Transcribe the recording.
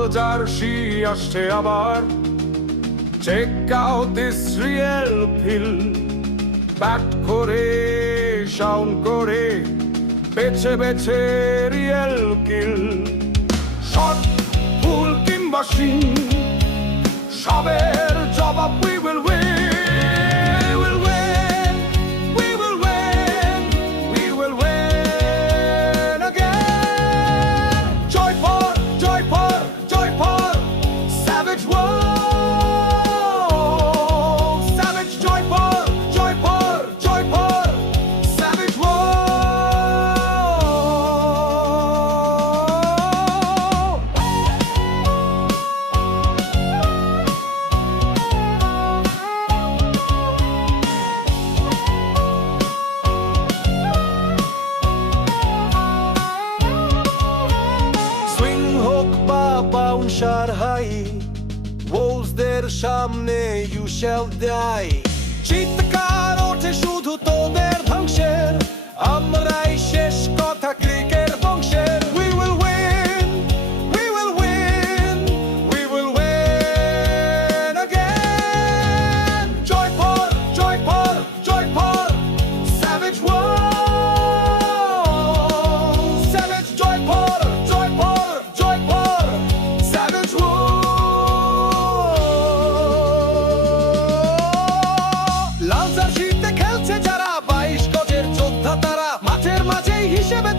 লাল jersey আসছে আবার, check out this real feel. Bat করে সাউন্ড করে বেছে বেছে রিয়েল কিল। শট ফুল কিংবা সিং, সবের জবাব we will win, we will win, we will win, we will win again. Joy for, joy for, joy for Savage World. Savage joy for, joy for, joy for Savage World. Bouncer high, ওলসদের সামনে you shall die. চিৎকার ওঠে শুধু তোদের ধ্বংসের, আমরাই শেষ কথা ক্রিকেট বংশের। We will win, we will win, we will win again. Joy for, joy for, joy for Savage World. Savage joy for, joy for, joy for Savage World. লাল জার্সিতে খেলছে যারা, 22 গজের যোদ্ধা তারা, মাঠের মাঝেই হিসেবে